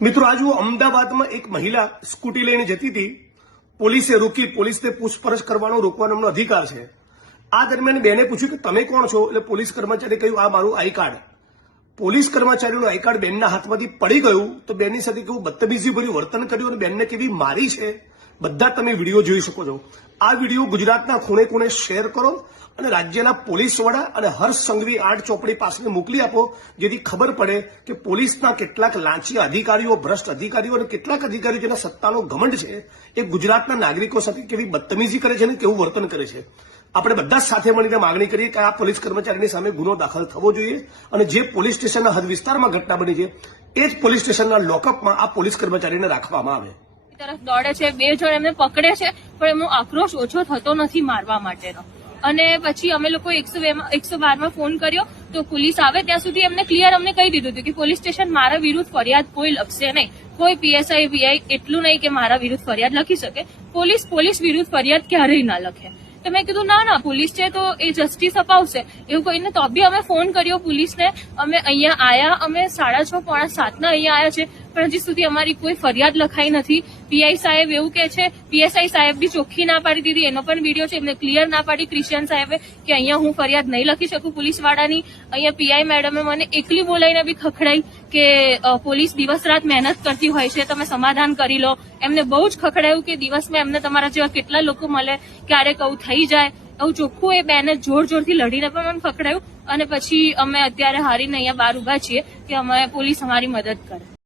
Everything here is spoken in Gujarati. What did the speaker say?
મિત્રો आज હું અમદાવાદમાં એક મહિલા સ્કૂટી લઈને જતી હતી, પોલીસે રોકી, પોલીસને પૂછપરછ કરવાનો રોકવાનો એમનો અધિકાર છે। આ દરમિયાન બેને પૂછ્યું કે તમે કોણ છો, એટલે પોલીસ કર્મચારીએ કહ્યું આ મારું આઈ કાર્ડ। પોલીસ કર્મચારીનું આઈ કાર્ડ બેનના હાથમાંથી પડી ગયું તો બેનની સાથે કેવું બદતમીજી ભર્યું વર્તન કર્યું અને બેનને કેવી મારી છે, બધા તમે વિડીયો જોઈ શકો છો। આ વિડીયો ગુજરાતના ખૂણે ખૂણે શેર કરો અને રાજ્યના પોલીસ વડા અને હર્ષ સંઘવી આર્ટ ચોપડી પાસે મોકલી આપો, જેથી ખબર પડે કે પોલીસના કેટલાક લાંચિયા અધિકારીઓ, ભ્રષ્ટ અધિકારીઓ અને કેટલાક અધિકારીઓ જેના સત્તાનો ઘમંડ છે એ ગુજરાતના નાગરિકો સાથે કેવી બદતમીજી કરે છે અને કેવું વર્તન કરે છે। આપણે બધા સાથે મળીને માંગણી કરીએ કે આ પોલીસ કર્મચારીની સામે ગુનો દાખલ થવો જોઈએ અને જે પોલીસ સ્ટેશનના હદ વિસ્તારમાં ઘટના બની છે એ જ પોલીસ સ્ટેશનના લોકઅપમાં આ પોલીસ કર્મચારીને રાખવામાં આવે। તરફ દોડે છે, બે જણ એમને પકડે છે, પણ એમનો આક્રોશ ઓછો થતો નથી મારવા માટેનો। અને પછી અમે લોકો 112 ફોન કર્યો તો પોલીસ આવે ત્યાં સુધી એમને ક્લિયર અમને કહી દીધું હતું કે પોલીસ સ્ટેશન મારા વિરુદ્ધ ફરિયાદ કોઈ લખશે નહીં, કોઈ પીએસઆઈ વીઆઈ એટલું નહીં કે મારા વિરુદ્ધ ફરિયાદ લખી શકે, પોલીસ વિરુદ્ધ ફરિયાદ ક્યારેય ના લખે। તો મેં કીધું ના પોલીસ છે તો એ જસ્ટિસ અપાવશે એવું કહીને તો બી અમે ફોન કર્યો પોલીસને। અમે અહીંયા આયા, અમે 6:30 પોણા 7 ના અહીંયા આયા છે, પણ હજી સુધી અમારી કોઈ ફરિયાદ લખાઈ નથી। પીઆઈ સાહેબ એવું કે છે, પીએસઆઈ સાહેબ બી ચોખ્ખી ના પાડી દીધી, એનો પણ વિડીયો છે, એમને ક્લિયર ના પાડી ક્રિશ્ચિયન સાહેબે કે અહીંયા હું ફરિયાદ નહીં લખી શકું પોલીસ વાળાની। અહીંયા પીઆઈ મેડમે મને એકલી બોલાવીને બી ખખડાઈ કે પોલીસ દિવસ રાત મહેનત કરતી હોય છે, તમે સમાધાન કરી લો। એમને બહુ જ ખખડાયું કે દિવસમાં એમને તમારા જેવા કેટલા લોકો મળે, ક્યારેક આવું થઈ જાય, આવું ચોખ્ખું એ બેને જોરથી લડીને પણ મને ખખડાયું। અને પછી અમે અત્યારે હારીને અહીંયા બહાર ઉભા છીએ કે અમે પોલીસ અમારી મદદ કરે।